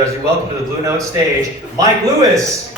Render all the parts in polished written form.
As you welcome to the Blue Note stage, Mike Lewis.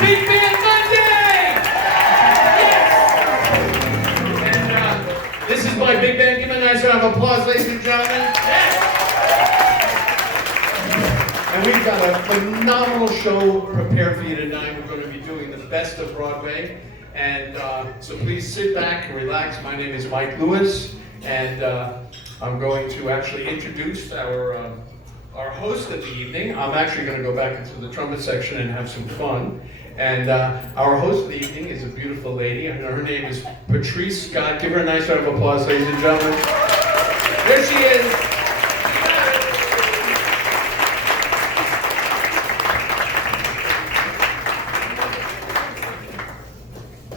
Big Band Monday! Yes! And this is my big band. Give me a nice round of applause, ladies and gentlemen. Yes! And we've got a phenomenal show prepared for you tonight. We're going to be doing the best of Broadway. And so please sit back and relax. My name is Mike Lewis, and I'm going to actually introduce our host of the evening. I'm actually going to go back into the trumpet section and have some fun. And our host of the evening is a beautiful lady, and her name is Patrice Scott. Give her a nice round of applause, ladies and gentlemen. There she is.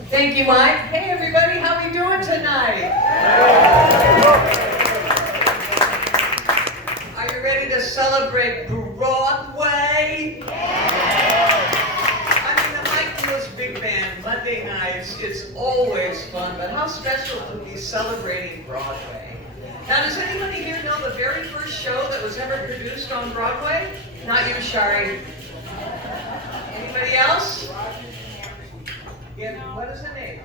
Thank you, Mike. Hey, everybody, how we doing tonight? Are you ready to celebrate Broadway? I mean, the Mike Lewis Big Band, Monday nights, it's always fun, but how special to be celebrating Broadway. Now, does anybody here know the very first show that was ever produced on Broadway? Not you, Shari. Anybody else? Yeah, what is the name?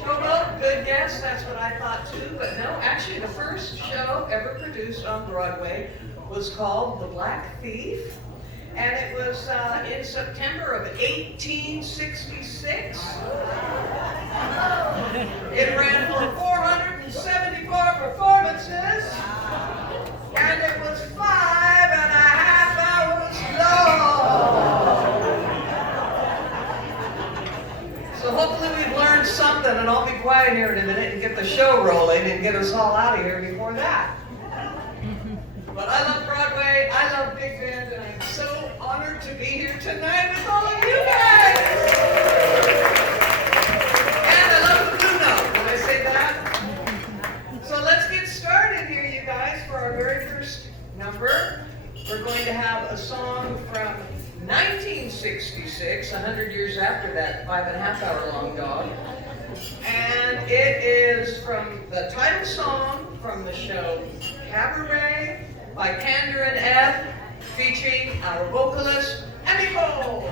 Showboat, good guess, that's what I thought too, but no, actually the first show ever produced on Broadway was called The Black Thief, and it was in September of 1866. It ran for 474 performances, and it was 5.5 hours long. something, and I'll be quiet here in a minute and get the show rolling and get us all out of here before that. But I love Broadway, I love Big Band, and I'm so honored to be here tonight with all of you guys. And I love the Blue Note, did I say that? So let's get started here, you guys, for our very first number. We're going to have a song from 1966, 100 years after that 5.5 hour long dog. And it is from the title song from the show Cabaret by Kander and Ebb, featuring our vocalist, Emmy Cole.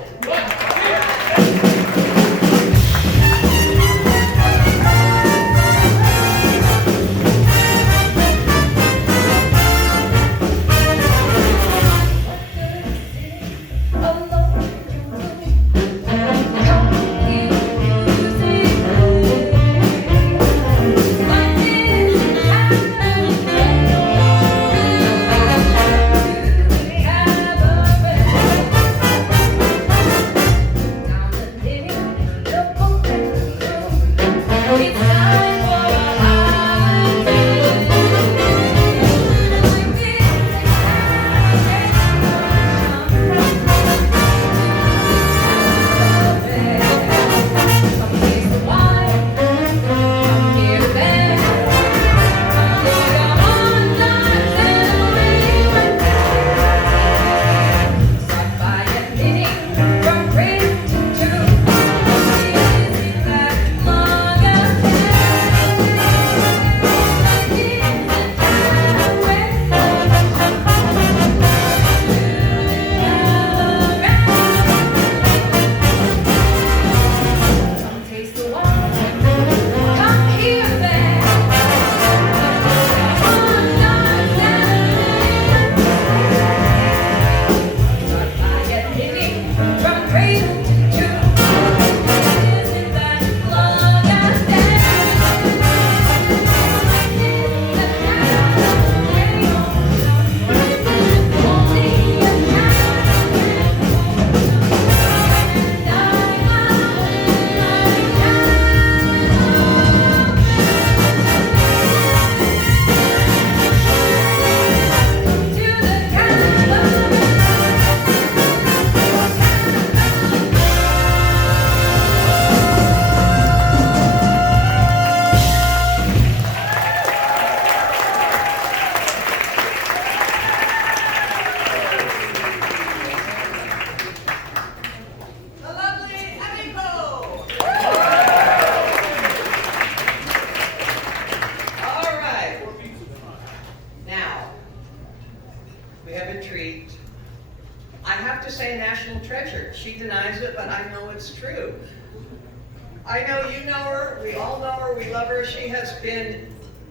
I know you know her, we all know her, we love her. She has been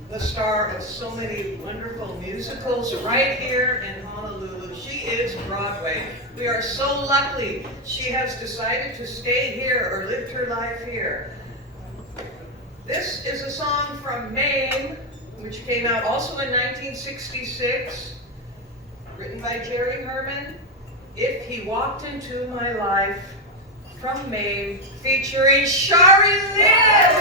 the star of so many wonderful musicals right here in Honolulu. She is Broadway. We are so lucky she has decided to stay here or lived her life here. This is a song from Maine, which came out also in 1966, written by Jerry Herman. If He Walked Into My Life, from Maine, featuring Shari Lynn.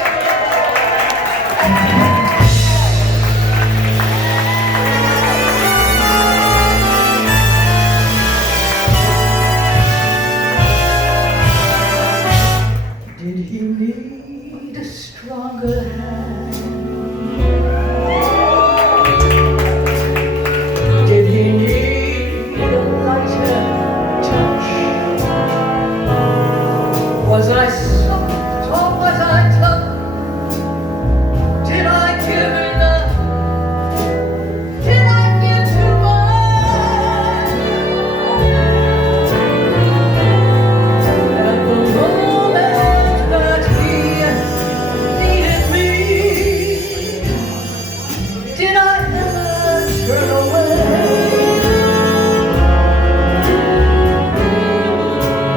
Did he need a stronger hand? Did he need a lighter touch? Was I soft or was I tough? Did I give enough? Did I give too much? At the moment that he needed me, did I ever turn away?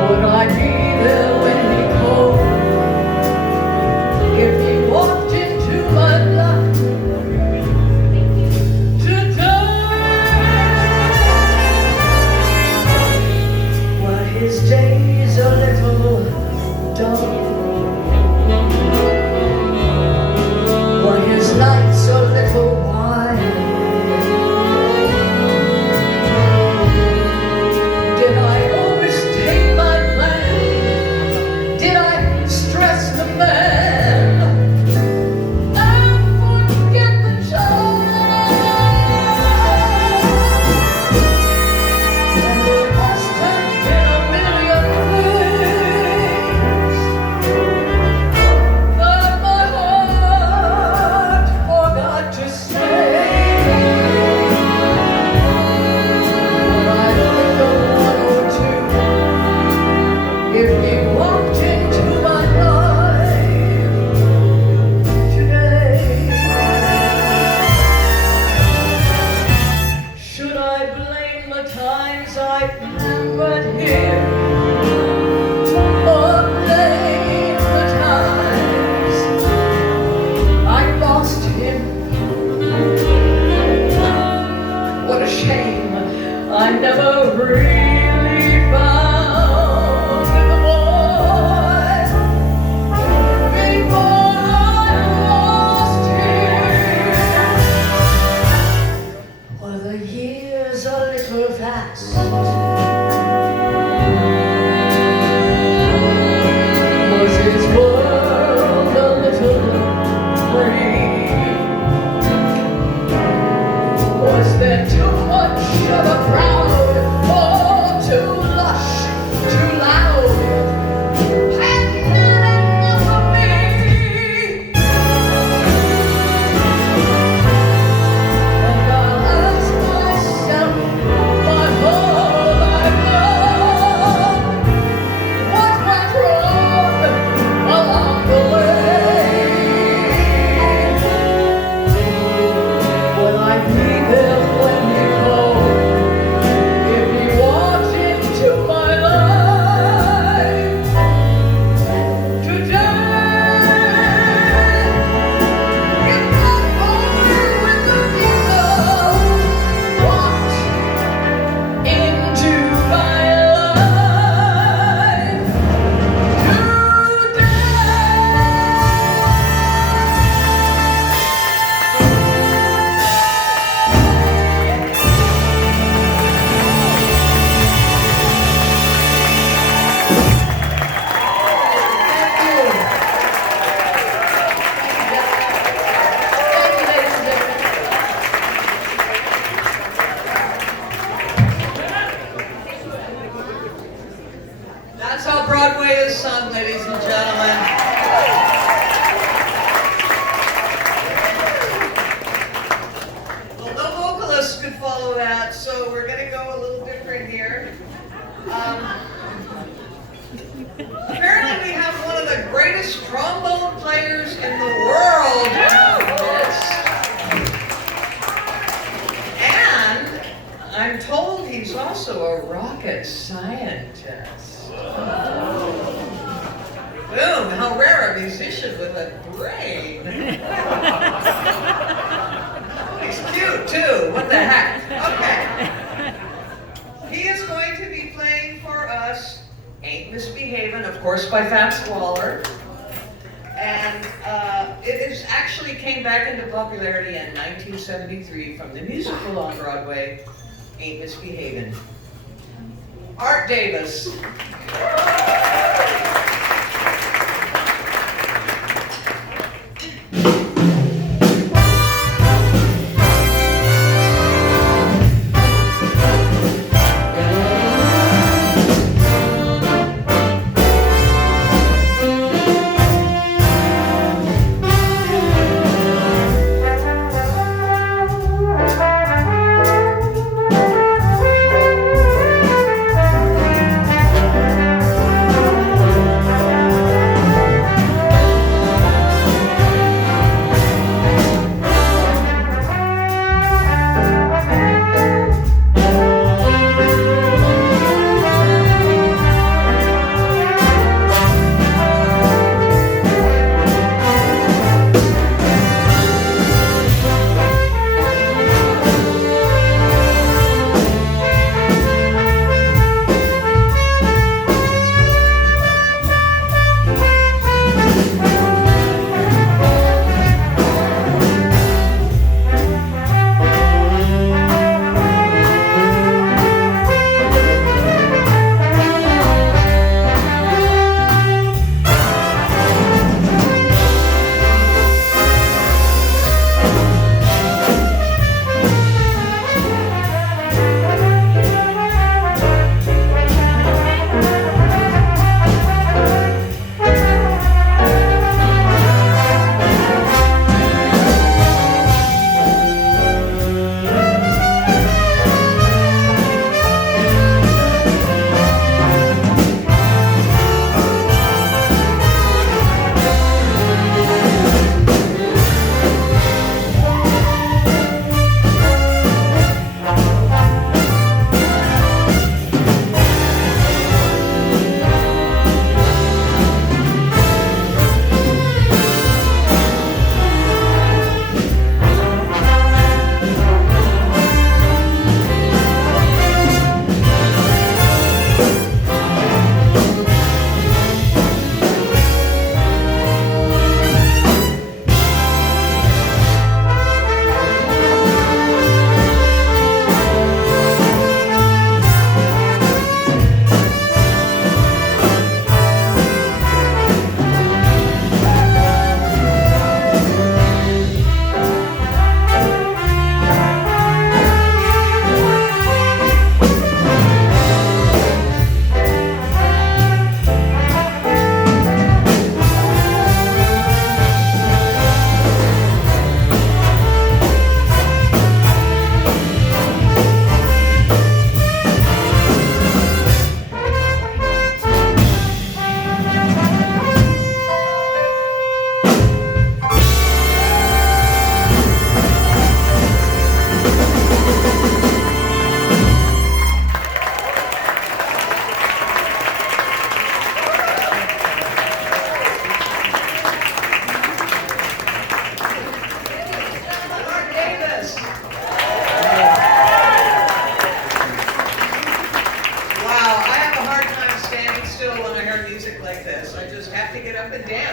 Would I be there when he called? If he walked into my life today? Were his days a little dull? That's how Broadway is sung, ladies and gentlemen. Well, no vocalists could follow that, so we're going to go a little different here. Apparently we have one of the greatest trombone players in the world. And I'm told he's also a rocket scientist. Boom, how rare a musician with a brain. Oh, he's cute too, what the heck? Okay. He is going to be playing for us Ain't Misbehavin', of course, by Fats Waller. And it is actually came back into popularity in 1973 from the musical on Broadway, Ain't Misbehavin'. Art Davis.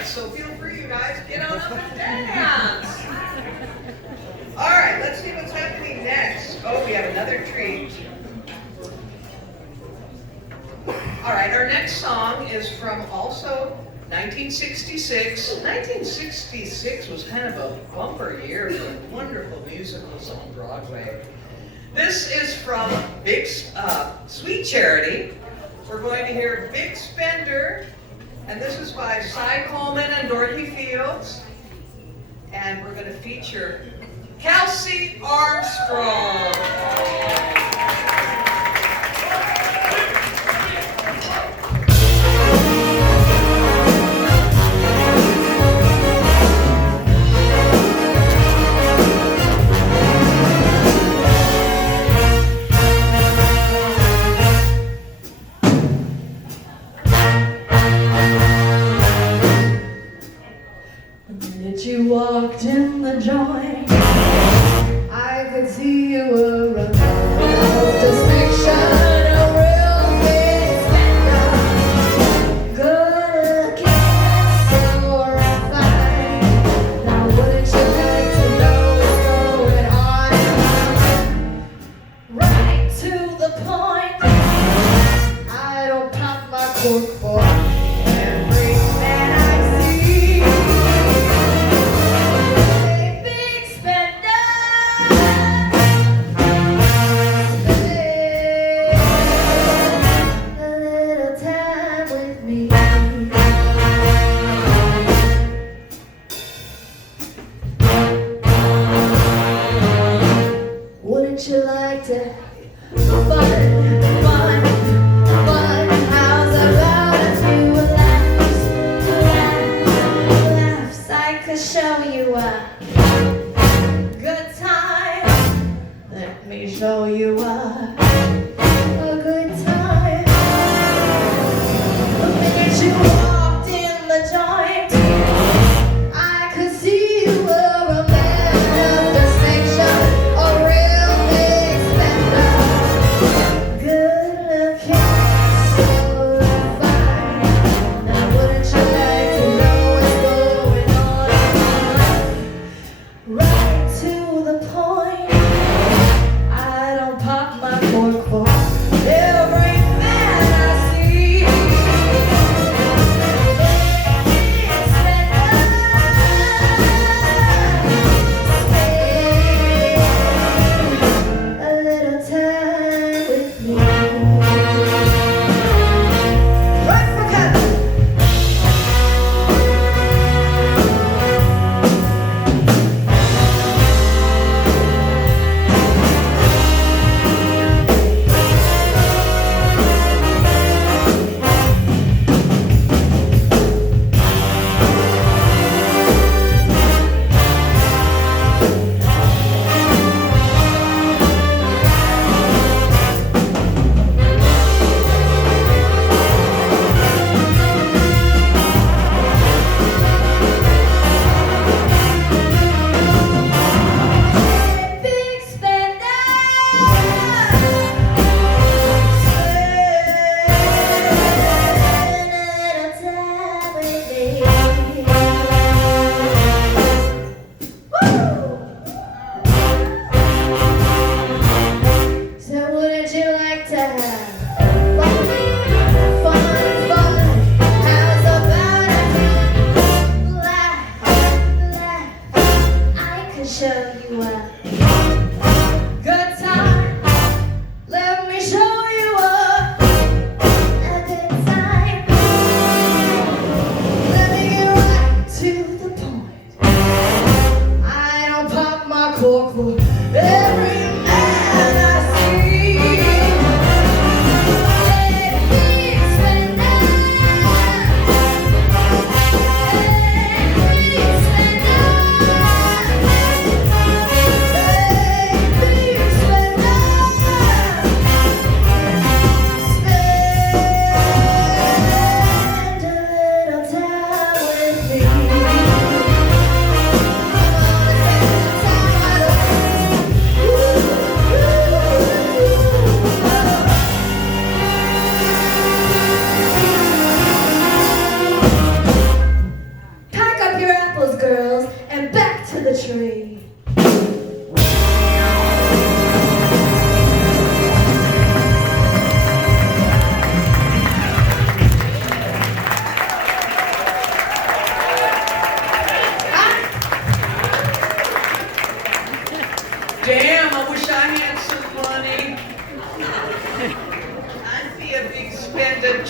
So feel free, you guys, get on up and dance. All right, let's see what's happening next. Oh, we have another treat. All right, our next song is from also 1966. 1966 was kind of a bumper year for wonderful musicals on Broadway. This is from Big Sweet Charity We're going to hear Big Spender, and this is by Cy Coleman and Dorothy Fields. And we're going to feature Kelsey Armstrong. You walked in the joint, I could see you were a distinction, a real big spender, good looking and so refined. Now wouldn't you like to know what's going on? Right to the point, I don't pop my cork for every man I see. Wouldn't you like to fun, how's about it?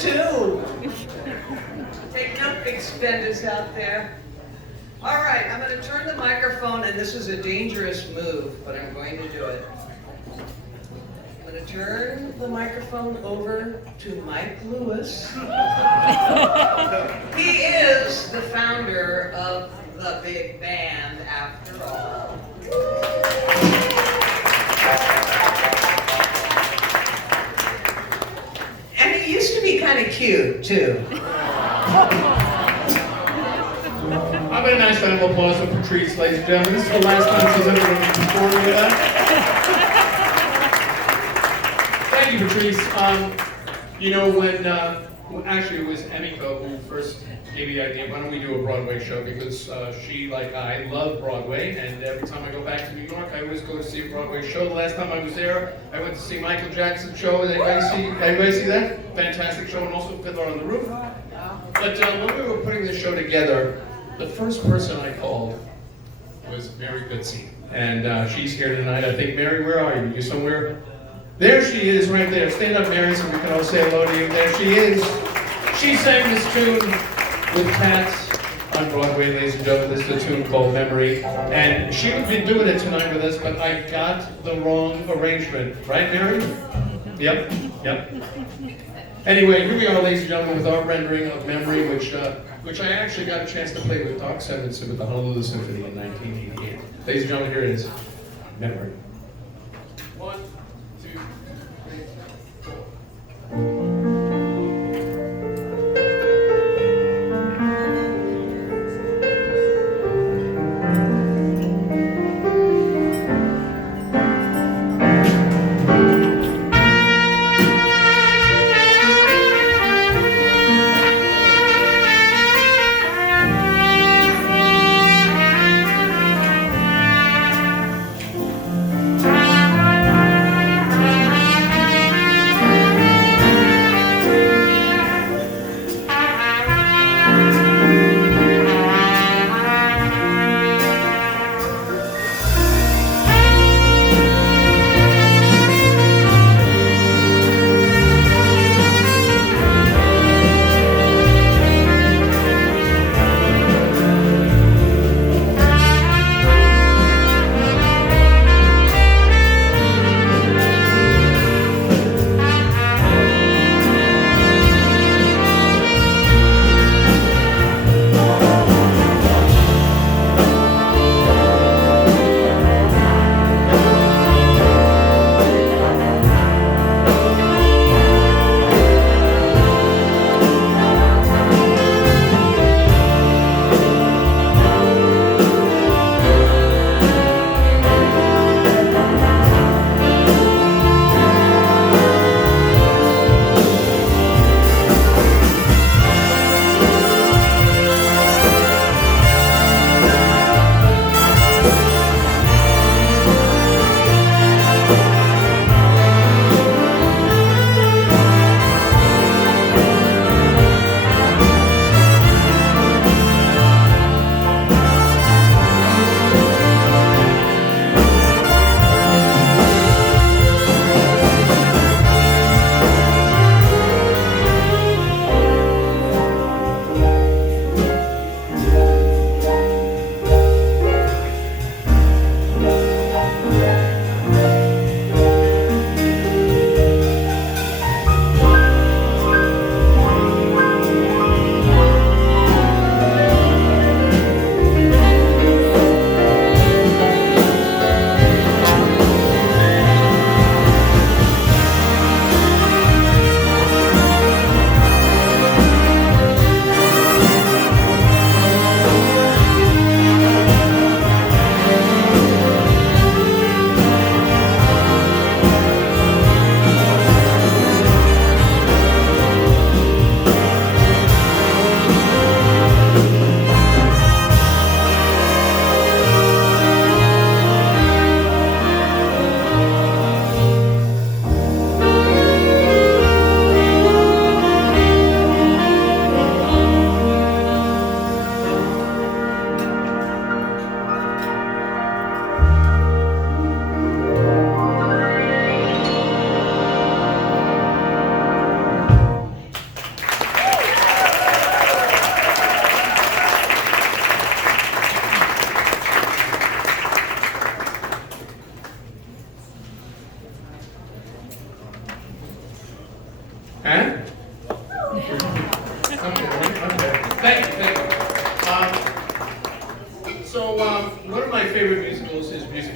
too. Take note, big spenders out there. All right, I'm going to turn the microphone, and this is a dangerous move, but I'm going to do it. I'm going to turn the microphone over to Mike Lewis. He is the founder of the big band, after all. And he used to be kind of cute, too. How about a nice round of applause for Patrice, ladies and gentlemen. This is the last time she's ever going to be performing with us. Thank you, Patrice. You know, when actually it was Emiko who first gave me the idea, why don't we do a Broadway show? Because she, like I, love Broadway, and every time I go back to New York, I always go to see a Broadway show. The last time I was there, I went to see Michael Jackson's show. Anybody see that? Fantastic show, and also Fiddler on the Roof. But when we were putting this show together, the first person I called was Mary Goodsey, and she's here tonight. I think, Mary, where are you? You somewhere? There she is, right there. Stand up, Mary, so we can all say hello to you. There she is. She sang this tune with Cats on Broadway, ladies and gentlemen. This is a tune called Memory, and she would be doing it tonight with us, but I got the wrong arrangement. Right, Mary? Yep. Anyway, here we are, ladies and gentlemen, with our rendering of Memory, which I actually got a chance to play with Doc Severinsen with the Honolulu Symphony in 1988. Ladies and gentlemen, here it is, Memory. 1, 2, 3, 4.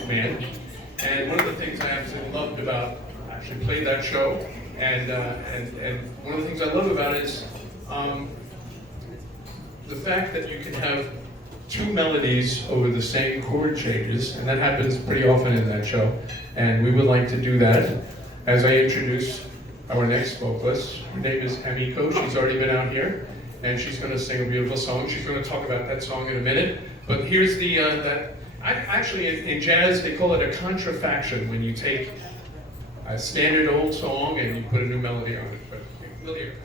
music man. And one of the things I absolutely loved about, I actually played that show, and one of the things I love about it is the fact that you can have two melodies over the same chord changes, and that happens pretty often in that show. And we would like to do that as I introduce our next vocalist. Her name is Amiko. She's already been out here, and she's going to sing a beautiful song. She's going to talk about that song in a minute. But here's the actually in jazz they call it a contrafaction, when you take a standard old song and you put a new melody on it. But we'll hear it.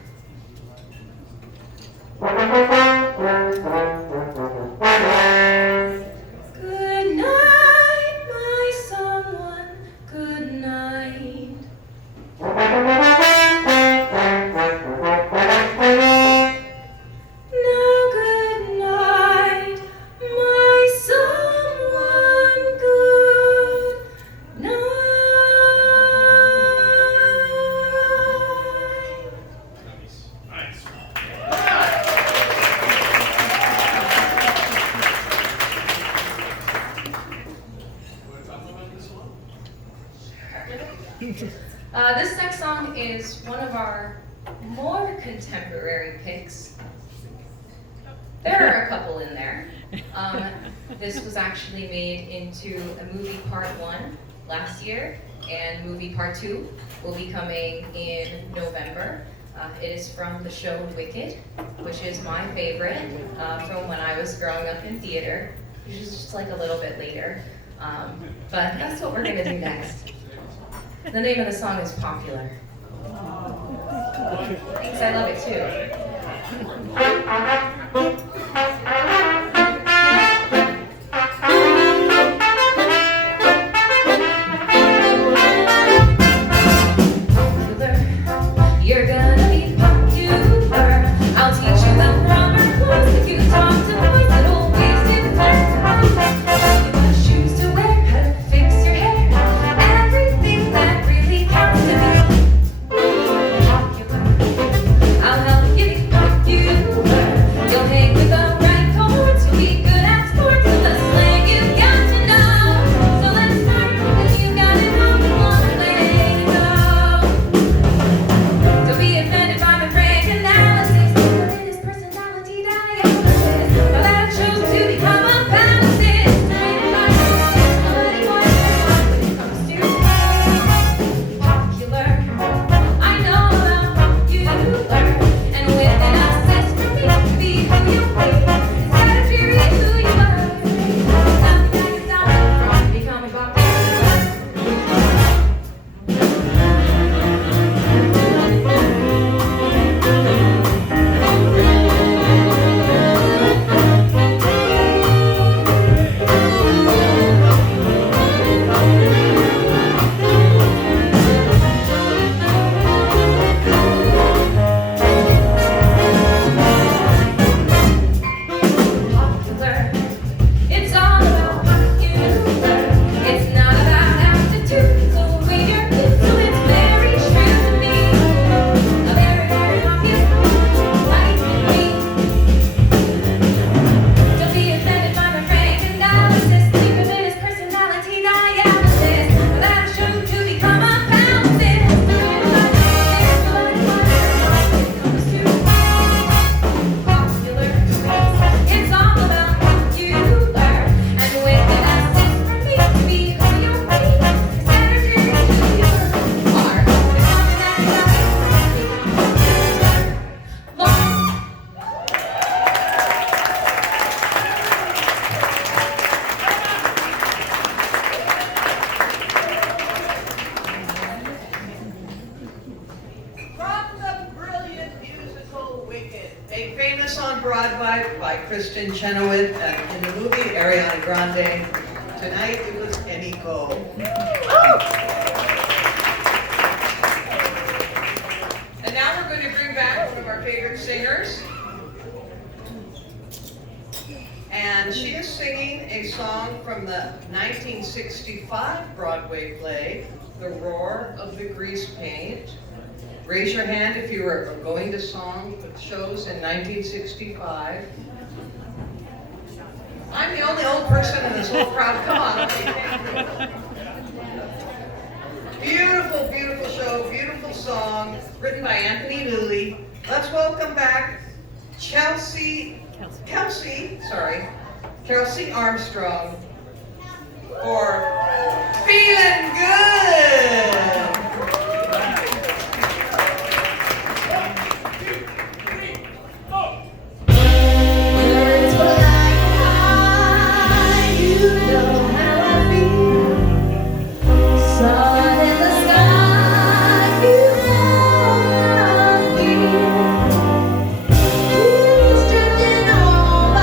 Good night, my someone. Good night. Now good night, my someone. Good night. Nice. Want to talk about this one? This next song is one of our more contemporary picks. There are a couple in there. This was actually made into a movie part 1 last year, and movie part 2 will be coming in November. It is from the show Wicked, which is my favorite from when I was growing up in theater, which is just like a little bit later. But that's what we're gonna do next. The name of the song is Popular. Thanks, I love it too. Popular, you're gonna be popular. I'll teach you the proper words if you talk to boys that always differ. What shoes to wear, how to fix your hair, everything that really counts to be popular. I'll help you be popular. You'll hang with the right chords, you'll be good at sports, and the slang you've got to know. So let's start when you got it all, one way to go. Don't be offended by my frank analysis. Look at his personality diagnosis. How that chose to become a palimpsest. Surrounded by nobody more than when it comes to popular. I know I'm popular, and with an assist from me to be who you be, instead of fearing who you are, nothing I can stop you from becoming popular. Popular. It's all about popular. It's not about aptitude. So read your lips, so it's very true to me. A very, very popular life in me. Don't be offended by my frank analysis. Think of it as personality dialysis. Without a show to become a palimpsest. Surrounded by nobody more than when it comes to popular. It's all about popular, and with an assist from me to be who you be, instead of fearing who you are, becoming that From the brilliant musical Wicked, made famous on Broadway by Kristen Chenoweth and in the movie Ariana Grande. Tonight it was Emiko. And now we're going to bring back one of our favorite singers. And she is singing a song from the 1965 Broadway play, The Roar of the Grease Paint. Raise your hand if you were going to shows in 1965. I'm the only old person in this whole crowd. Come on. Beautiful, beautiful show, beautiful song, written by Anthony Lully. Let's welcome back Kelsey Armstrong for Feeling Good. Birds flying high, you know how I feel. Sun in the sky, you know how I feel. Trees drifting on by,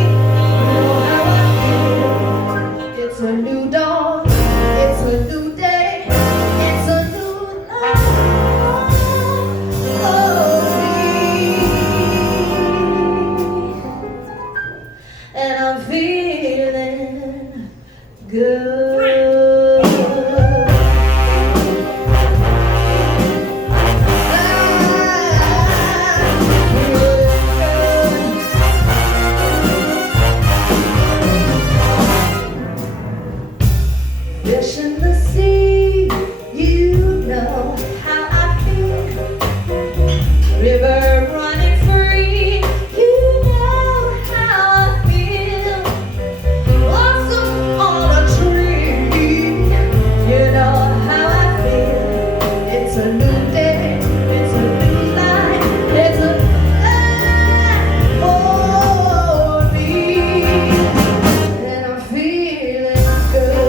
you know how I feel. It's a new dawn, it's a new day, it's a new life for me. And I'm feeling good. Fish in the sea, you know how I feel. River running free, you know how I feel. Blossom on a tree, you know how I feel. It's a new day, it's a new life, it's a life for me. And I'm feeling good.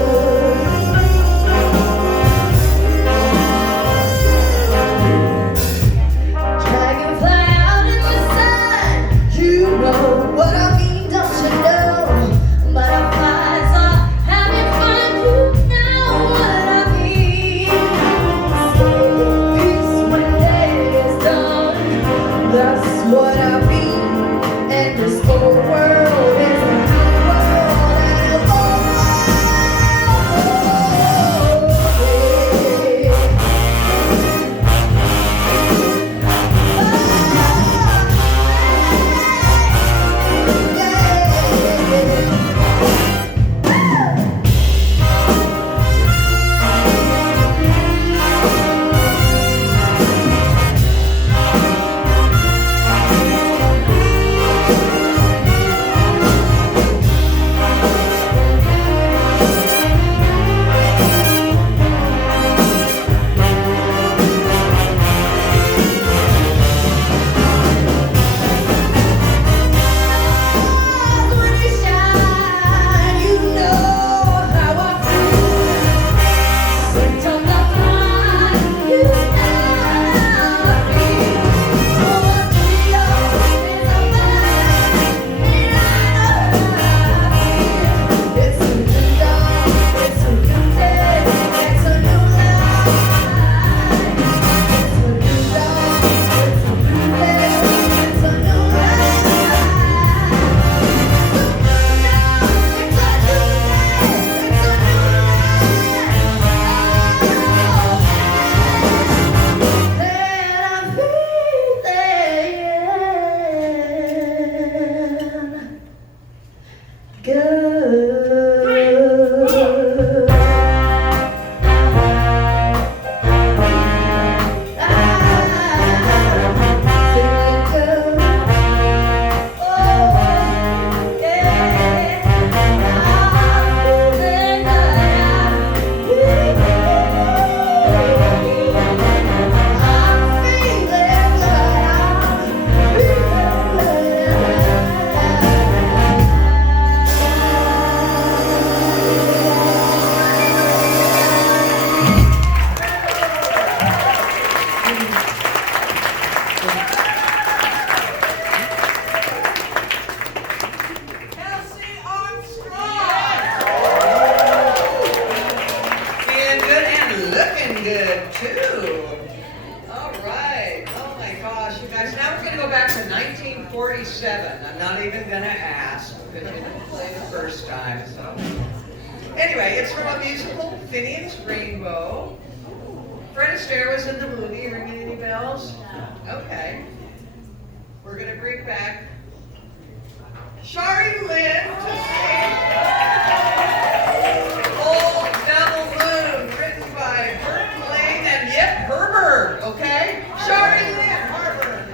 Dragonfly out in the sun, you know what I mean, don't you know? Butterflies are having fun, you know what I mean. Peace when day is done, that's what I mean. And this whole world is a new world, and a whole when you shine, you know how I feel. Sit on the pine, you know how I feel. Oh, Rio is a man, and I know how I feel. It's a new dawn, it's a new day, it's a new life. It's a new dawn, it's a new day, it's a new life. Kelsey Armstrong. Feeling good and looking good too. All right. Oh my gosh, you guys. Now we're going to go back to 1947. I'm not even going to ask because you didn't play the first time. So anyway, it's from a musical, Phineas Rainbow. Fred Astaire was in the movie. Ringing any bells? Okay. We're going to bring back Shari Lynn to sing Old Devil Moon, written by Bert Lane and Yip Herbert, okay? Shari Lynn, Harvard.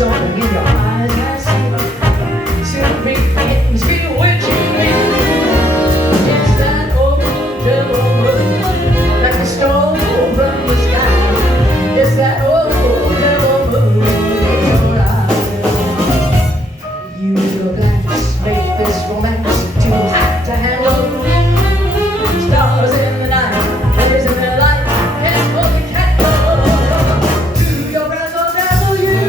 Something in your eyes has still be getting still with you. It's that old devil moon that we stole from the sky. It's that old devil moon in your eyes. You look like make this romance too hot to handle. Stars in the night, blazing their light, and holy candle. To your razzle dazzle, you.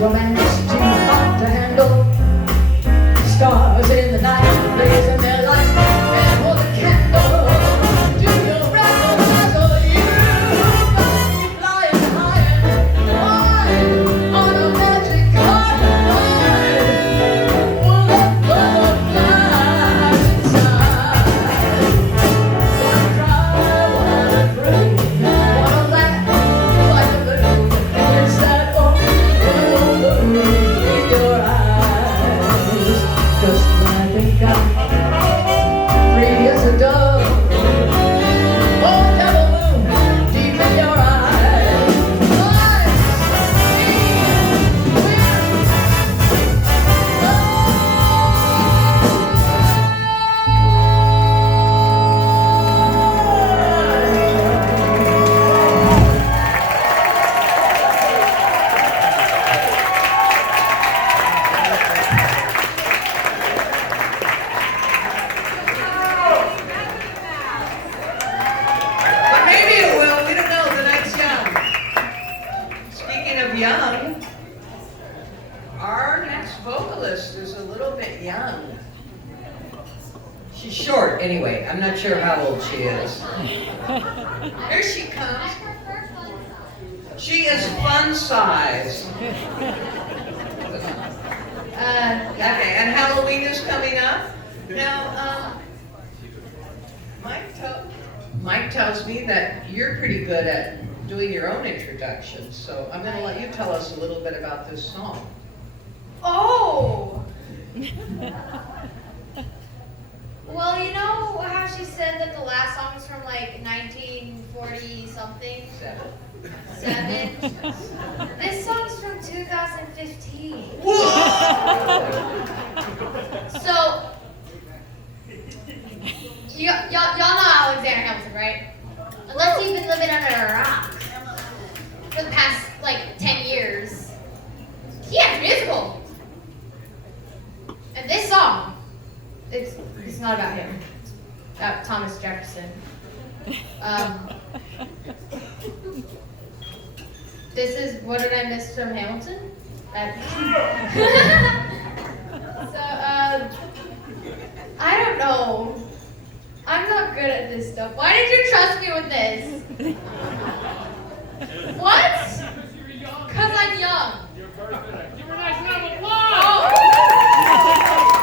Romance too hot to handle. Stars in the night, blazing their light, and hold a candle to your razzle dazzle. You flying high and wide on a magic carpet full of butterflies inside. Wanna cry, wanna breathe, wanna laugh like a balloon. It's that old in your eyes. Just when I think I'm free as a dove, oh devil moon deep in your eyes. Lies, But maybe it will, we don't know, the night's young. Speaking of young, our next vocalist is a little bit young. She's short anyway, I'm not sure how old she is. Here she comes. She is fun size. Okay, and Halloween is coming up. Now, Mike tells me that you're pretty good at doing your own introductions, so I'm going to let you tell us a little bit about this song. oh! Well, you know how she said that the last song was from like 1940 something? Seven? This song's from 2015. So, y'all know Alexander Hamilton, right? Unless you've been living under a rock for the past like 10 years. He has a musical. And this song, it's not about him. It's about Thomas Jefferson. This is What Did I Miss from Hamilton? I don't know. I'm not good at this stuff. Why did you trust me with this? What? Because I'm young. Give her a nice round of applause! Oh.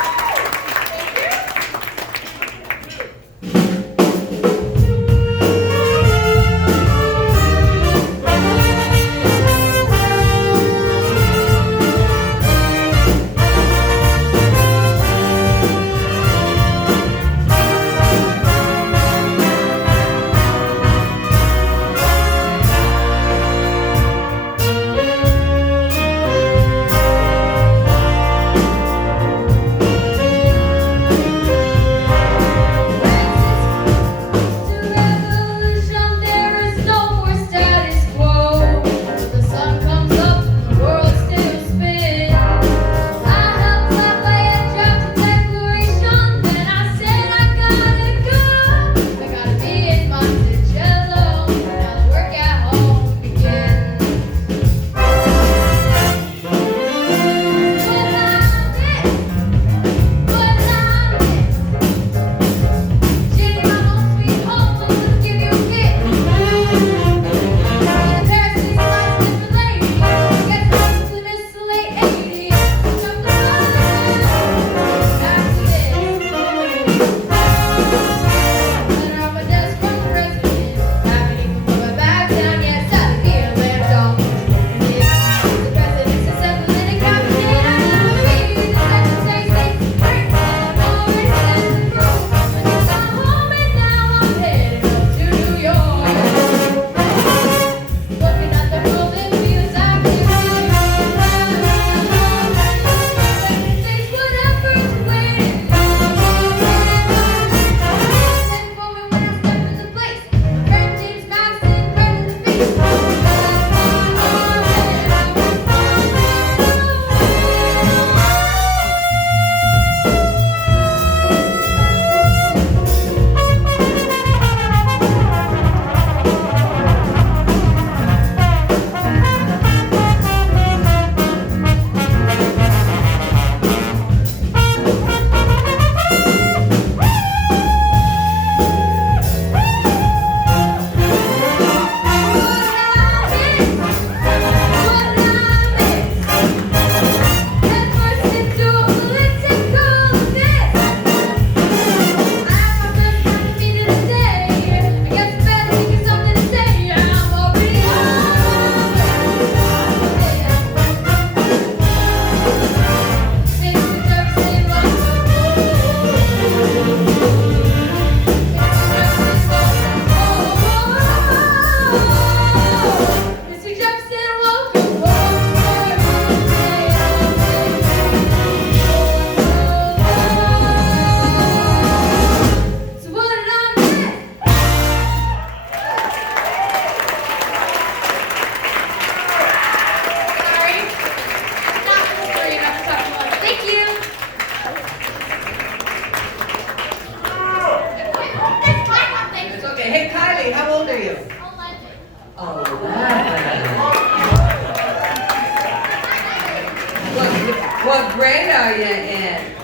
you in?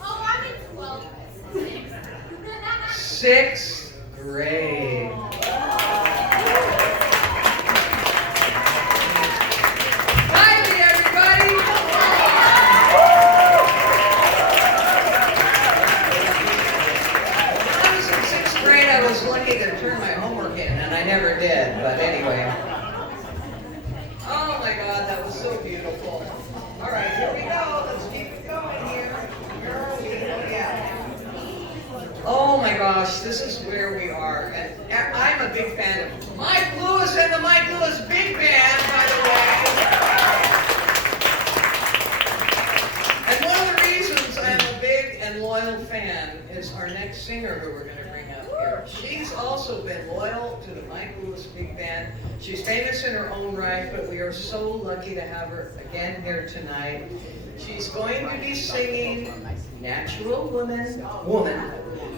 Oh, I'm in 12th. 6th grade. Riley, everybody! When I was in 6th grade, I was lucky to turn my homework in, and I never did, but anyway. Oh my God, that was so beautiful. All right, here we go. Let's keep it going here. Where are we? Yeah. Oh my gosh, this is where we are. And I'm a big fan of Mike Lewis and the Mike Lewis Big Band, by the way. And one of the reasons I'm a big and loyal fan is our next singer who we're going to bring up here. She's also been loyal to the Mike Lewis Big Band. She's famous in her own right, but we are so lucky to have her again here tonight. She's going to be singing Natural Woman,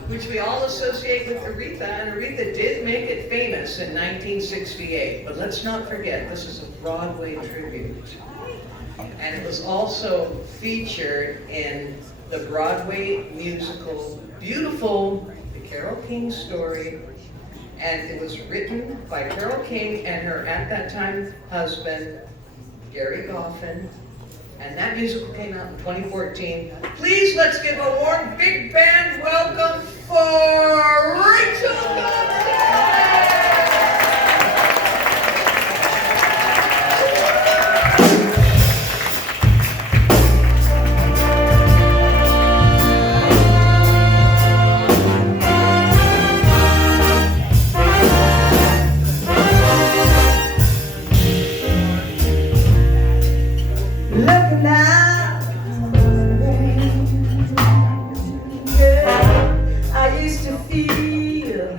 which we all associate with Aretha, and Aretha did make it famous in 1968. But let's not forget, this is a Broadway tribute. And it was also featured in the Broadway musical, Beautiful, the Carole King story. And it was written by Carole King and her, at that time, husband, Gary Goffin. And that musical came out in 2014. Please, let's give a warm big band welcome for Rachel Looking out, girl, I used to feel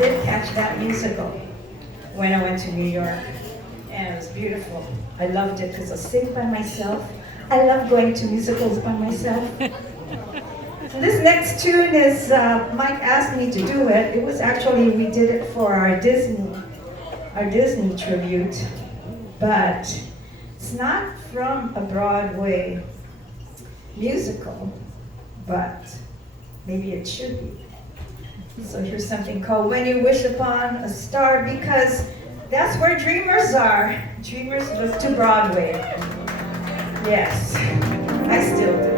did catch that musical when I went to New York, and it was beautiful. I loved it because I sing by myself. I love going to musicals by myself. So this next tune is, Mike asked me to do it. It was actually, we did it for our Disney tribute, but it's not from a Broadway musical, but maybe it should be. So here's something called When You Wish Upon a Star, because that's where dreamers are. Dreamers look to Broadway. Yes, I still do.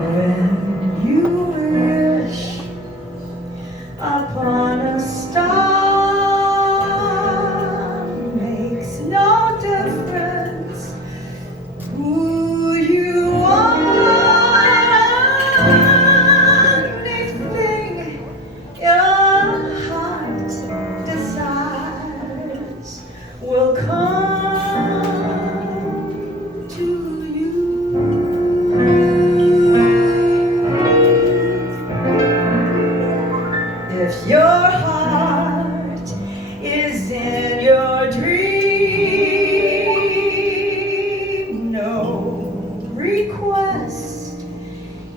When you wish upon a star, makes no difference who you are. Anything your heart desires will come to you. If your heart is in your dream, no request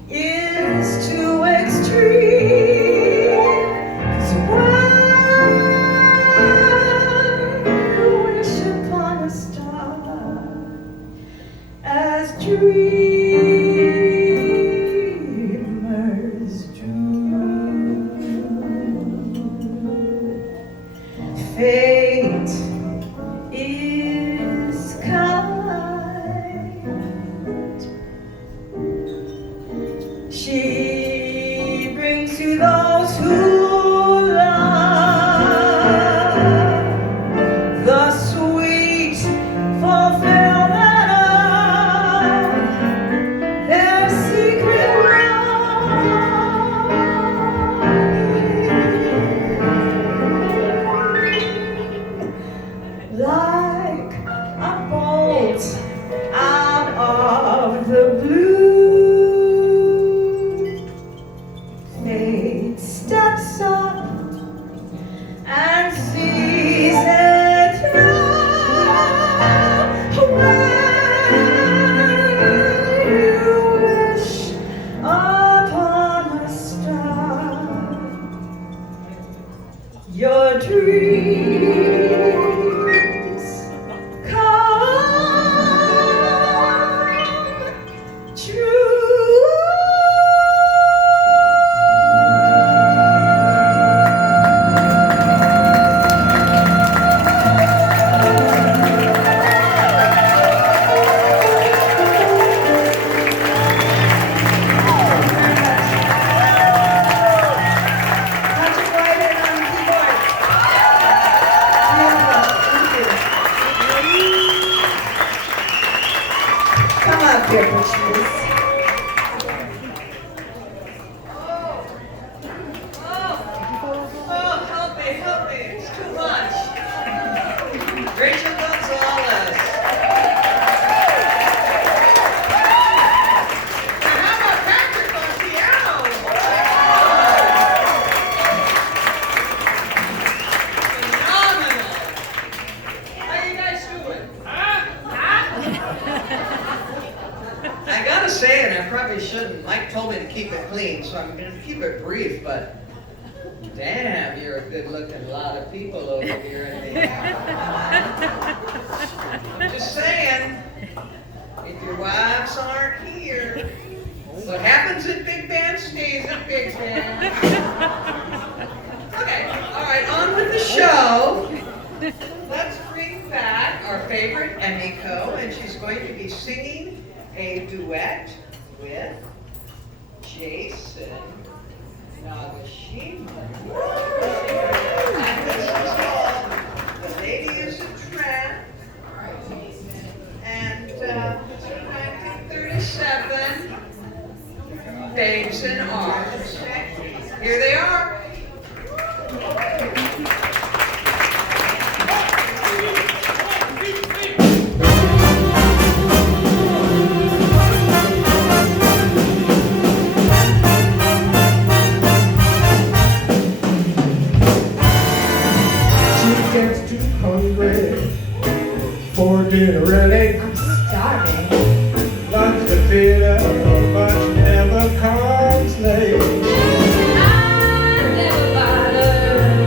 is too extreme. 'Cause when you wish upon a star, as dreamers do, fate is kind. She brings you those who love the sweet fulfillment of their secret longing. Like a bolt out of the blue, fate steps up and sees it through. When you wish upon a star, your dreams come true. Patrick White on keyboard. Beautiful. Thank you. Come up here, Patrice. Oh, help me, it's too much. Rachel Gonzalez. Now how about Patrick on piano? Phenomenal. How you guys doing? I gotta say, and I probably shouldn't, Mike told me to keep it clean, so I'm gonna keep it brief, but damn, you're a good-looking lot of people over here in the Just saying, if your wives aren't here, what happens at big band stays at big band. Okay, all right, on with the show. Let's bring back our favorite Emiko, and she's going to be singing a duet with Jason Nagashima. And this is called The Lady is a Tramp. And it's from 1937. babes in arms. Here they are. She gets too hungry for dinner ready. I'm starving. Loves the theater, but she never comes late. I never bother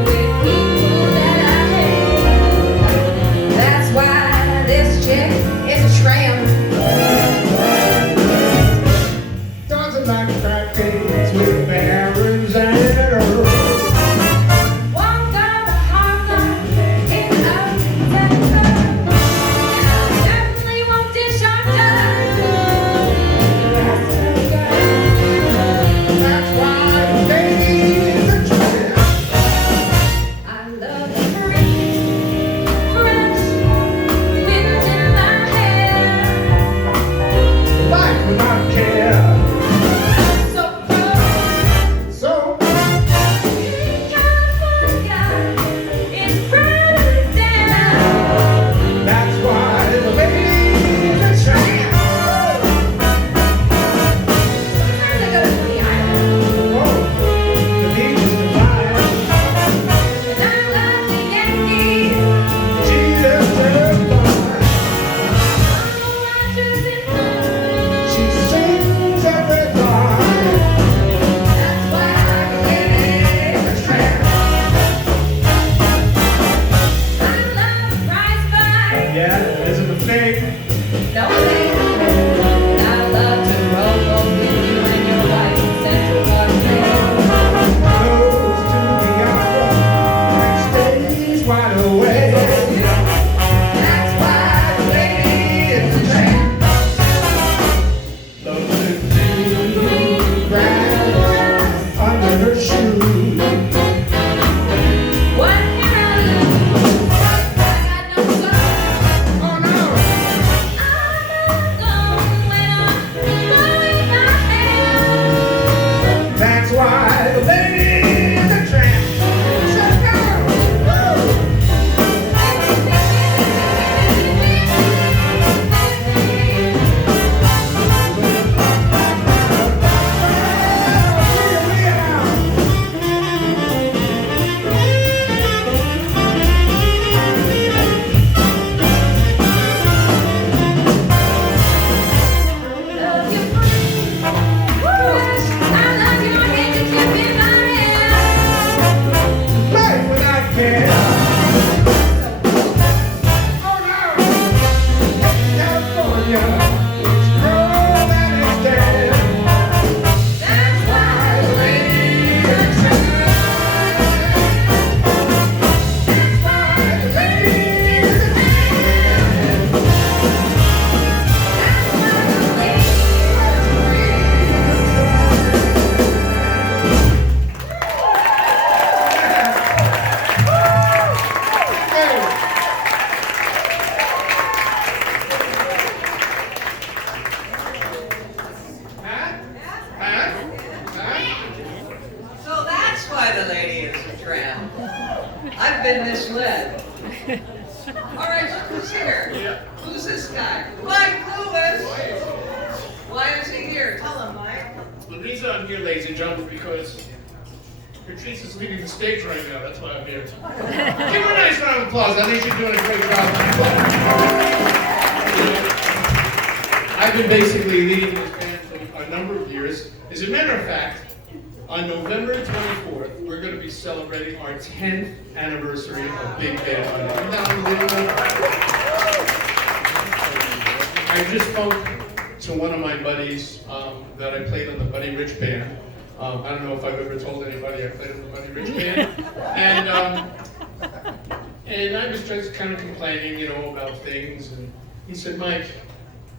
with people that I hate. That's why this chick is a tramp. Doesn't like crab cakes with barons and earls. One got a hard life in a center. And I definitely won't dish or dine. That's why ladies are tramp. I love the free, fresh winds in my hair. Life without care. So cold, So California is burning down. that's why the ladies are tramp. Sometimes I go to Coney Island, Oh, the beach is divine. and I love the Yankees. Jesus divine. All watches in love. She sings every line. That's why I live a tramp. I love prize fight. Yeah, isn't a fake. No thanks. I love to roll with you and your wife in Central Park. Goes to the opera and stays wide awake. That's why the lady is a tramp. Loves to do grass under her shoe. What can I lose? I got no soul. Oh no! I'm alone when I'm blowing my hair. That's why the lady is a tramp. So go! Woo! Love you, I love your handkerchief in my hair. Life without care. Oh no! California, it's cold and it's dead. That's why the lady is a tramp. That's why the lady is a tramp. That's why the lady is a tramp. So that's why the lady is a tramp. I've been misled. All right, so who's here? Who's this guy? Mike Lewis. Why is he here? Tell him, Mike. The reason I'm here, ladies and gentlemen, because Patrice is leaving the stage right now. That's why I'm here. Give her a nice round of applause. I think she's doing a great job. I've been basically leading this band for a number of years. As a matter of fact, on November 24th, we're going to be celebrating our 10th anniversary of Big Band Monday. Isn't that unbelievable? I just spoke to one of my buddies that I played on the Buddy Rich Band. I don't know if I've ever told anybody I played on the Buddy Rich Band. And I was just kind of complaining, you know, about things. And he said, Mike,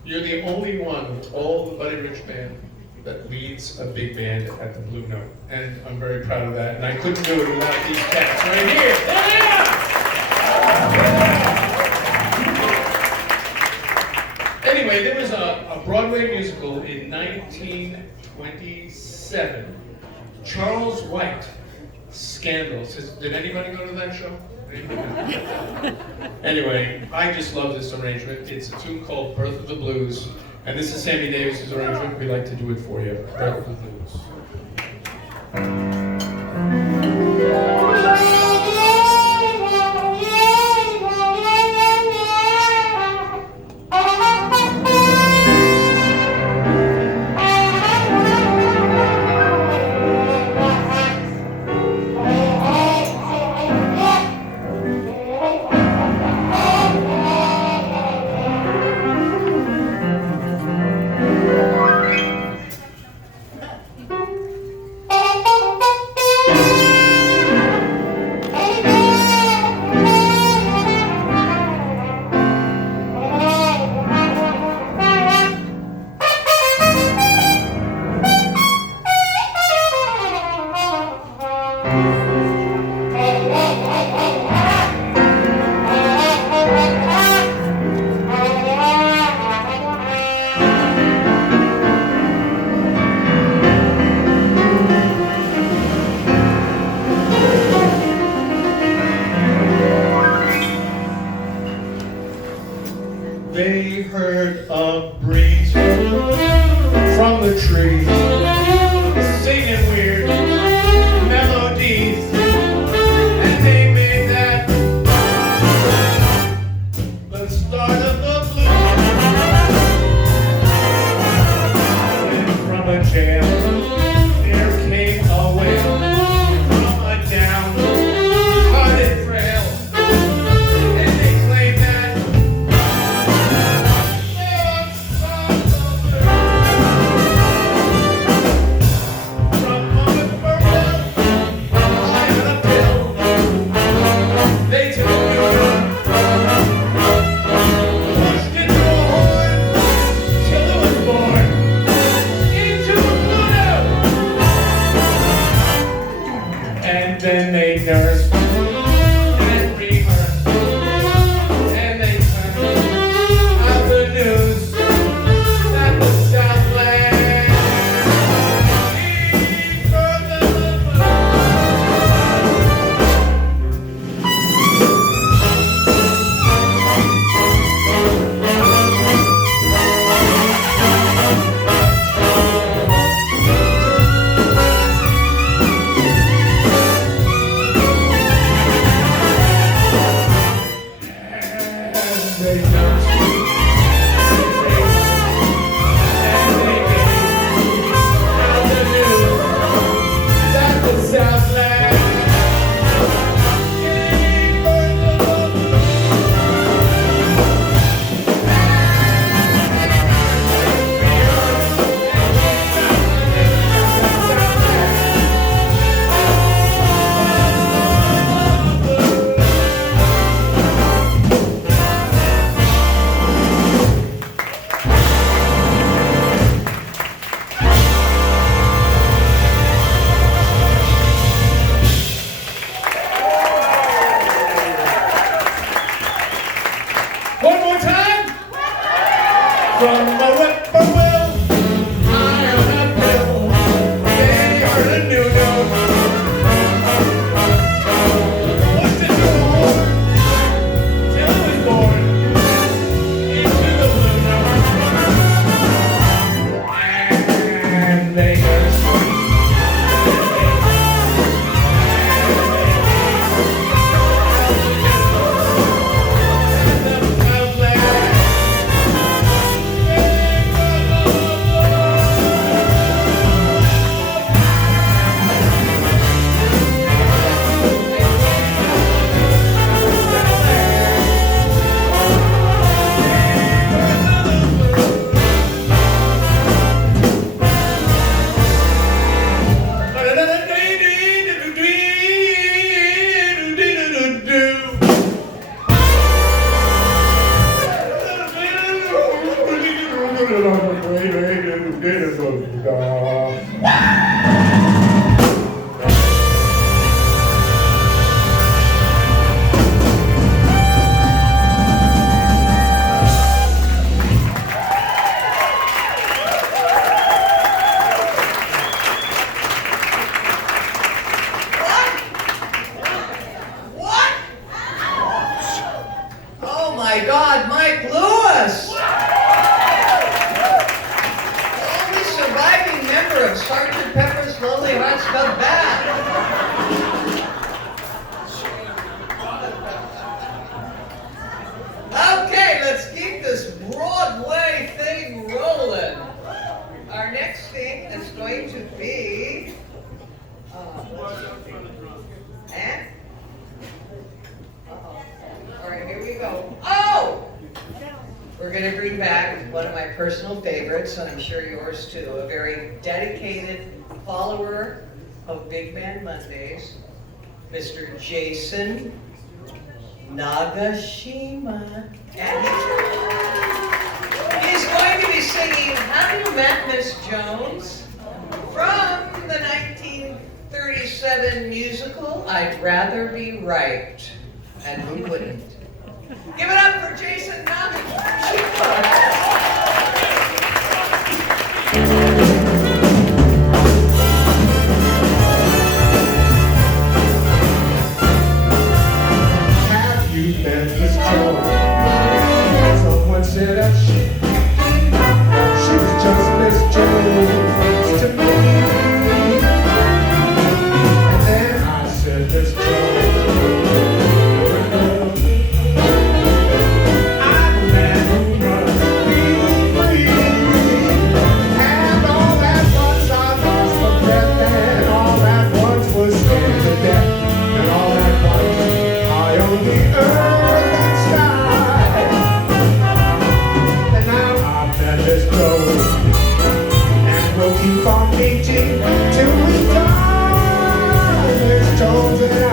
you're the only one of all the Buddy Rich Band that leads a big band at the Blue Note. And I'm very proud of that. And I couldn't do it without these cats right here. Anyway, there was a Broadway musical in 1920 27. Charles White, Scandals. Did anybody go to that show? Anyway, I just love this arrangement. It's a tune called Birth of the Blues. And this is Sammy Davis's arrangement. We'd like to do it for you. Birth of the Blues. They heard a breeze from the trees, singing weird melodies, and they made that the start of the blues. And from a jam, there came a wail from a down-hearted trail, and they claimed that then they nursed and rehearsed, and they turned out the news that the Southland is further they nursed and they gave out the news that the Southland gave birth to the One more time. From the whippoorwill, high on a hill, they heard a new note. Pushed it through a horn till it was born into the blue note. And they nursed. come back. Okay, let's keep this Broadway thing rolling. Our next thing is going to be. And? Uh-oh. All right, here we go. Oh! We're going to bring back one of my personal favorites, and I'm sure yours too, a very dedicated follower of Big Band Mondays, Mr. Jason Nagashima. And he's going to be singing Have You Met Miss Jones from the 1937 musical I'd Rather Be Right. And who wouldn't? Give it up for Jason Nagashima. Someone said that she was just Miss Jones to me. And then I said, Miss Jones, I'd rather be free. And all that once I lost for breath, and all that once was scared to death, and all that once I only earned. And we'll keep on meeting till we die, Miss Jones and I.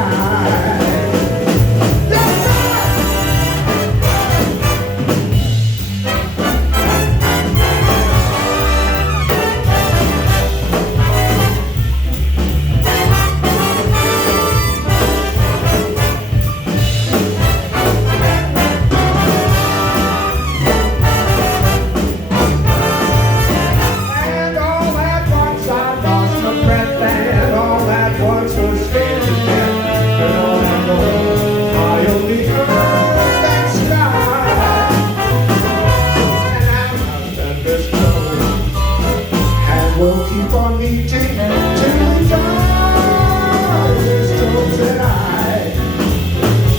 We'll keep on meeting till we die, Miss Jones and I.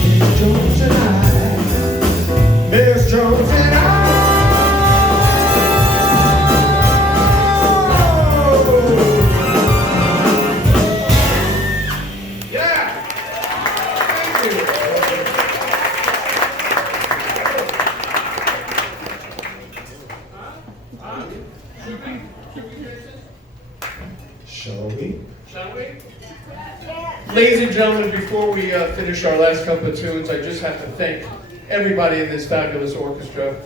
Miss Jones and I. Miss Jones and I. Yeah! Thank you. Shall we? Shall we? Ladies and gentlemen, before we finish our last couple of tunes, I just have to thank everybody in this fabulous orchestra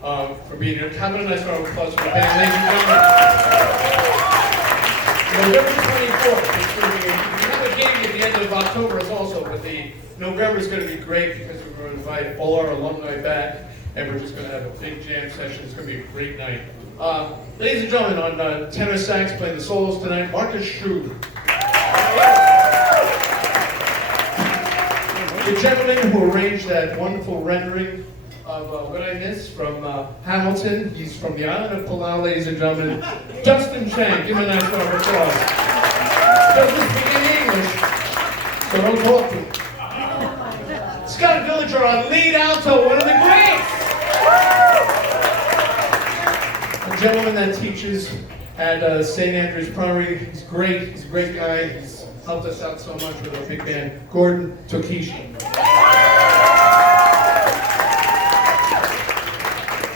for being here. Have a nice round of applause for the band, ladies and gentlemen. November 24th is going to be, we have a game at the end of October as also, but the November is going to be great because we're going to invite all our alumni back, and we're just going to have a big jam session. It's going to be a great night. Ladies and gentlemen, on tenor sax playing the solos tonight, Marcus Schroeder. The gentleman who arranged that wonderful rendering of What I Miss from Hamilton. He's from the island of Palau, ladies and gentlemen. Justin Chang, give him a nice round of applause. Doesn't speak any English, so don't talk to him. Scott Villager on lead alto, one of the greats. A gentleman that teaches at St. Andrew's Primary. He's great. He's a great guy. He's helped us out so much with our big band, Gordon Tokishi.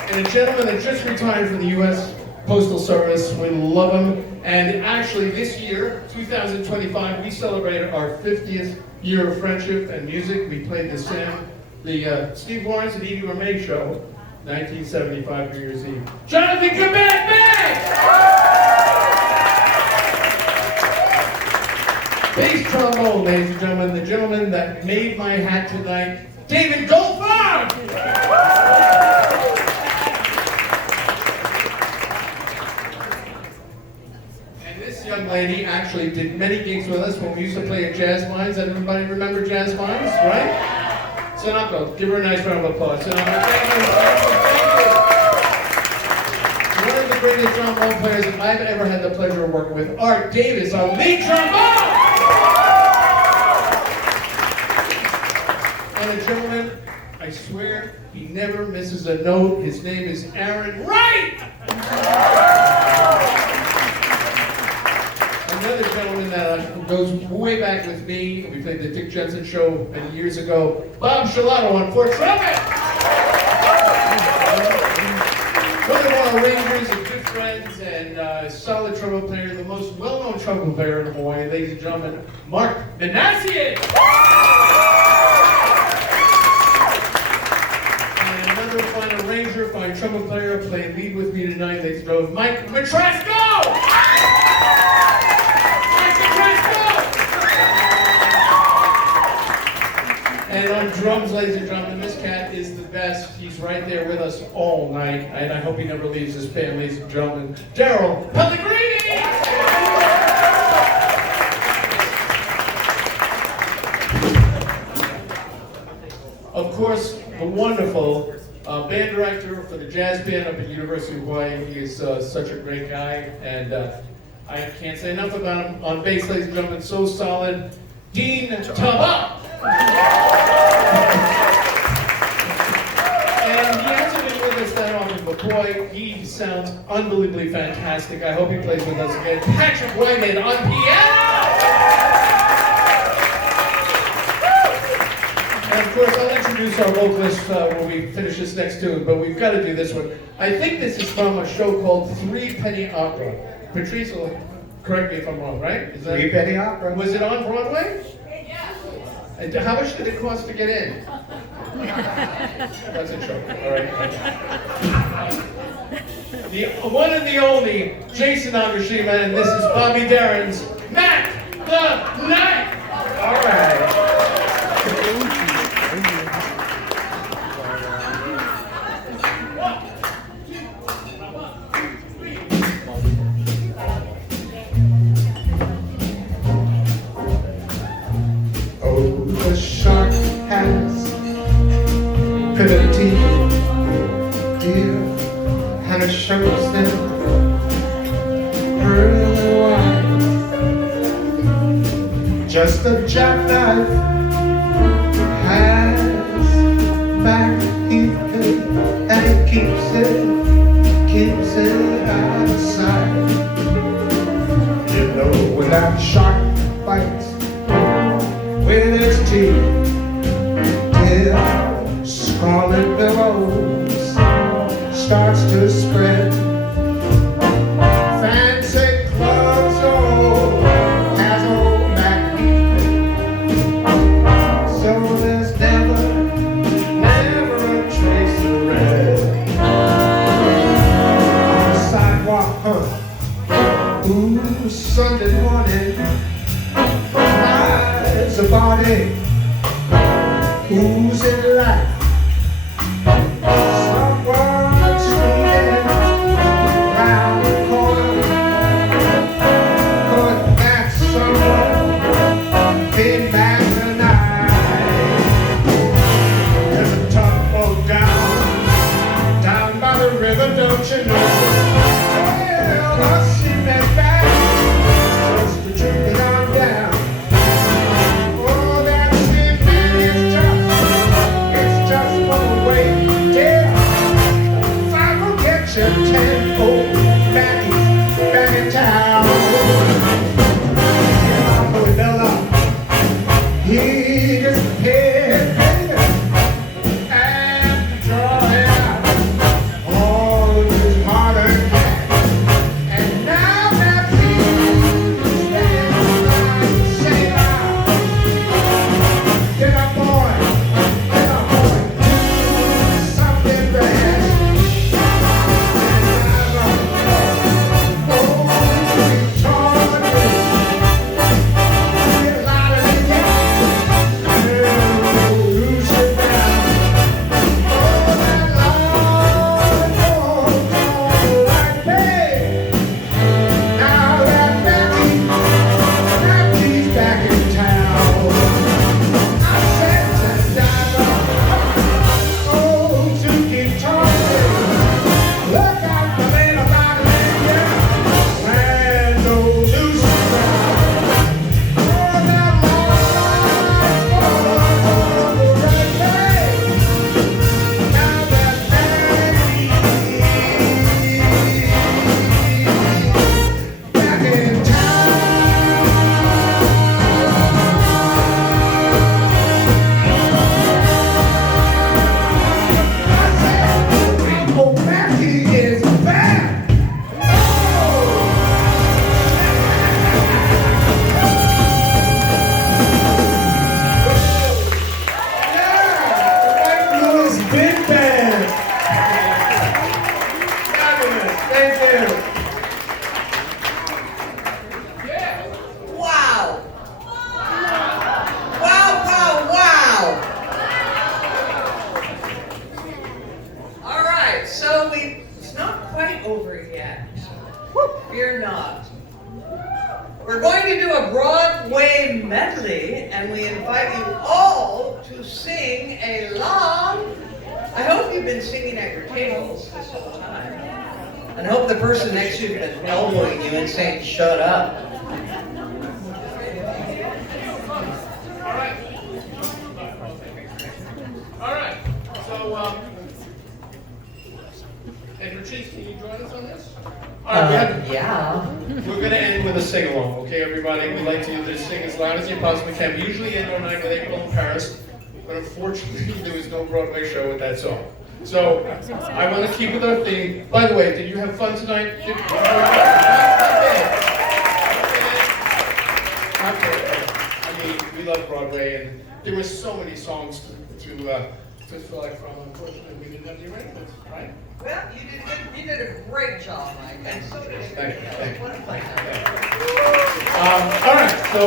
And a gentleman that just retired from the U.S. Postal Service. We love him. And actually this year, 2025, we celebrated our 50th year of friendship and music. We played the Steve Lawrence and Edie Romay show, 1975 New Year's Eve. Jonathan, come back! Bass trombone, ladies and gentlemen, the gentleman that made my hat tonight, David Goldfarb! And this young lady actually did many gigs with us when we used to play at Jazz Minds. Everybody remember Jazz Minds, right? Sanako, give her a nice round of applause. Sanako, thank you. One of the greatest trombone players I've ever had the pleasure of working with, Art Davis on lead trombone! And a gentleman, I swear, he never misses a note. His name is Aaron Wright! Another gentleman that goes way back with me. We played the Dick Jensen show many years ago. Bob Shalato on fourth trumpet! One of our arrangers and good friends and solid trumpet player, the most well-known trumpet player in Hawaii, ladies and gentlemen, Mark Manassian! And another fine arranger, fine trumpet player, playing lead with me tonight, ladies and gentlemen, Mike Matrasco! Mike Matrasco! And on drums, ladies and gentlemen, this cat is the best. He's right there with us all night, and I hope he never leaves his band, ladies and gentlemen, Daryl Pellegrini! Of course, the wonderful band director for the jazz band up at University of Hawaii. He is such a great guy, and I can't say enough about him. On bass, ladies and gentlemen, so solid, Dean Taba! And he hasn't been with us that often, but boy, he sounds unbelievably fantastic. I hope he plays with us again. Patrick Whitehead on piano! And of course, I'll introduce our vocalist when we finish this next tune, but we've got to do this one. I think this is from a show called Three Penny Opera. Patrice will correct me if I'm wrong, right? Is that, Three Penny Opera. Was it on Broadway? And how much did it cost to get in? That's a joke, all right. The one and the only Jason Nagashima, and this is Bobby Darin's Mac the Knife! All right. Oh, the shark has pretty teeth, dear, and it shows them pearly white. Just a jackknife has back teeth, and it keeps it out of sight. You know, when that shark bites with its teeth, till scarlet billows starts to spread. Fancy clothes, oh, has old Mac Heath. So there's never a trace of red on the sidewalk, huh? Ooh, Sunday morning, there's a body oozing life. Someone screaming round the corner. Could that someone be back tonight? There's a tugboat down by the river, don't you know? Well, the cement bag just a trickling on down. Oh, that cement is just We're going to do a Broadway medley, and we invite you all to sing along. I hope you've been singing at your tables this whole time. And I hope the person next to you has been elbowing you and saying, shut up. All right. So, and Patrice, can you join us on this? All right, Yeah. we're going to end with a sing-along, okay, everybody? We like to just sing as loud as you possibly can. We usually end our night with April in Paris, but unfortunately, there was no Broadway show with that song. So, I want to keep with our theme. By the way, did you have fun tonight? I mean, we love Broadway, and there were so many songs to select from. Unfortunately, we didn't have the arrangements, right? Well, you did a great job, Mike, and so did Thank you, thank you. What a pleasure. All right, so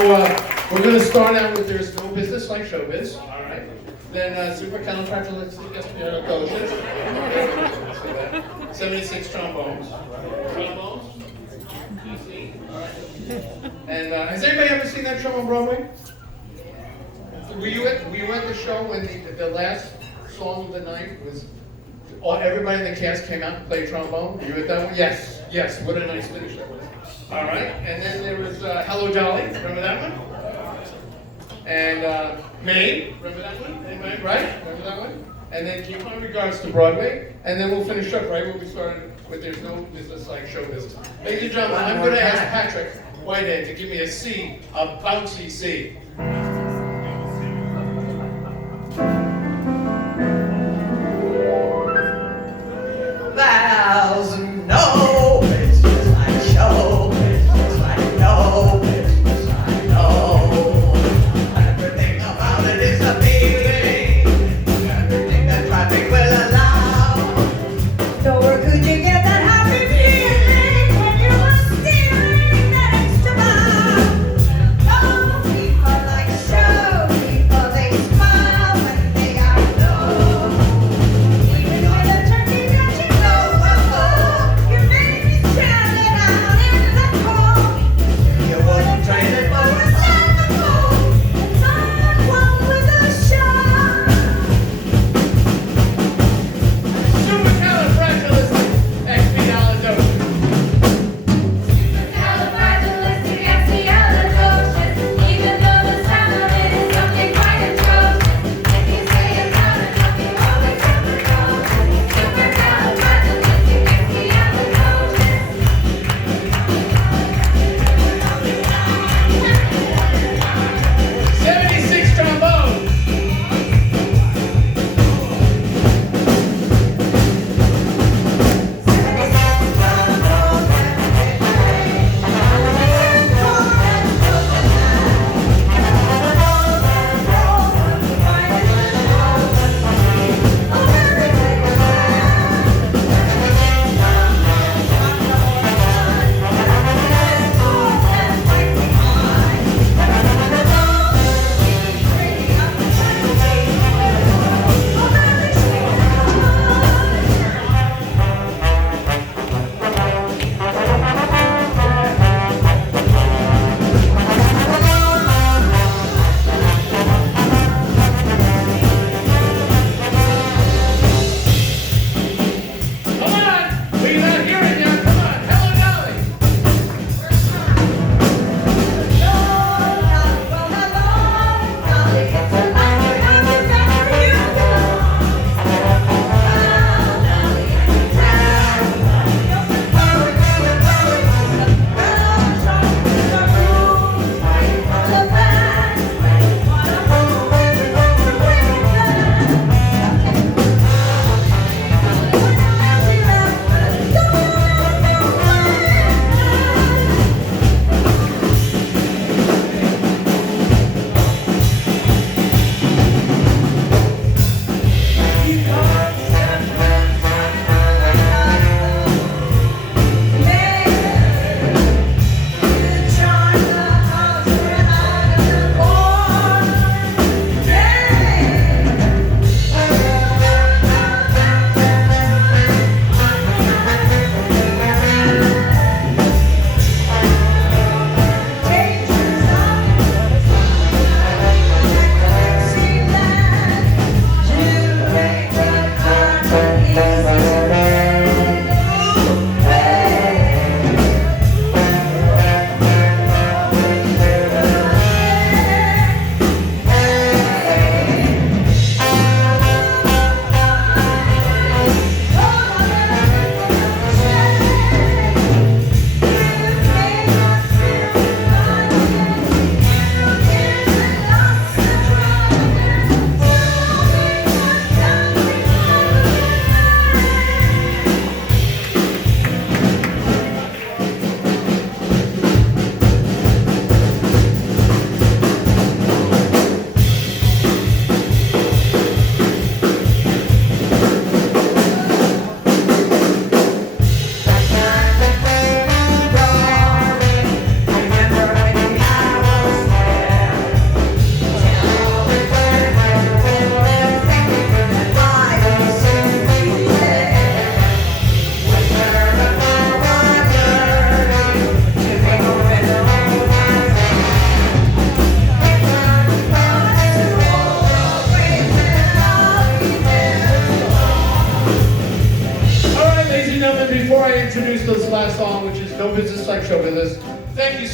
we're going to start out with There's No Business Like Showbiz. All right. Then supercalifragilisticexpialidocious. 76 trombones. PC. All right. And has anybody ever seen that show on Broadway? Were you at the show when the last song of the night was? Everybody in the cast came out and played trombone. Were you at that one? Yes, yes. What a nice finish that was. All right. And then there was Hello Dolly. Remember that one? And May. Remember that one? Anybody? Right? Remember that one? And then keep on regards to Broadway. And then we'll finish up right where we started with There's No Business Like Show Business. Ladies and gentlemen, I'm going to ask Patrick Whitehead to give me a C, a bouncy C. Thousand no business like show business like no business I know. Everything about it is appealing. Everything that traffic will allow. So where could you get that happy feeling when you were stealing that extra mile? Oh, people like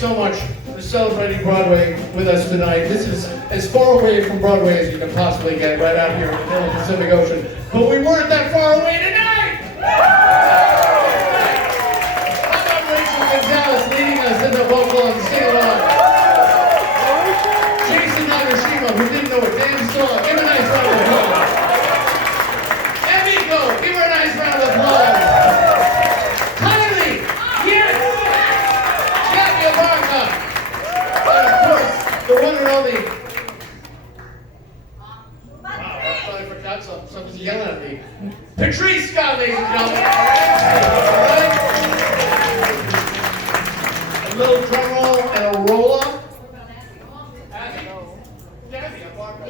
so much for celebrating Broadway with us tonight. This is as far away from Broadway as you can possibly get, right out here in the middle of the Pacific Ocean. But we weren't that far away tonight! How about Rachel Gonzalez leading us in the vocal and sing-along? Jason Nagashima, who didn't know a damn song, give a nice round of applause. Emiko, give her a nice round of applause. Kylie, yes! Gabby Abarca. And of course, the one and only. Wow, I thought I forgot something. Somebody's yelling at me. Patrice Scott, ladies and gentlemen. All right. A little drum roll and a roll up. Gabby Abarca.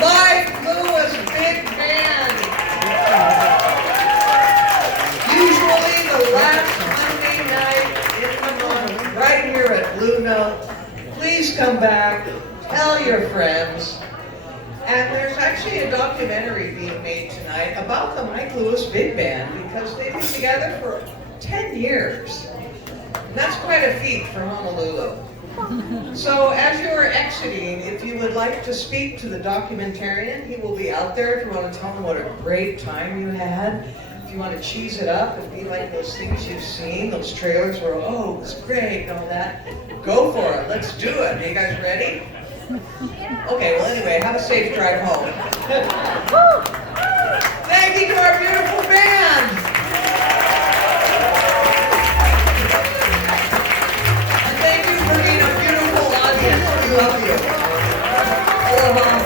Mike Lewis, big band. Usually the last Monday night in the month, right here at Blue Note. Please come back, tell your friends. And there's actually a documentary being made tonight about the Mike Lewis Big Band because they've been together for 10 years. And that's quite a feat for Honolulu. So as you're exiting, if you would like to speak to the documentarian, he will be out there if you want to tell him what a great time you had. If you want to cheese it up and be like those things you've seen, those trailers where, oh, it was great and all that, go for it. Let's do it. Are you guys ready? Okay, well anyway, have a safe drive home. Thank you to our beautiful band. And thank you for being a beautiful audience. We love you. Aloha.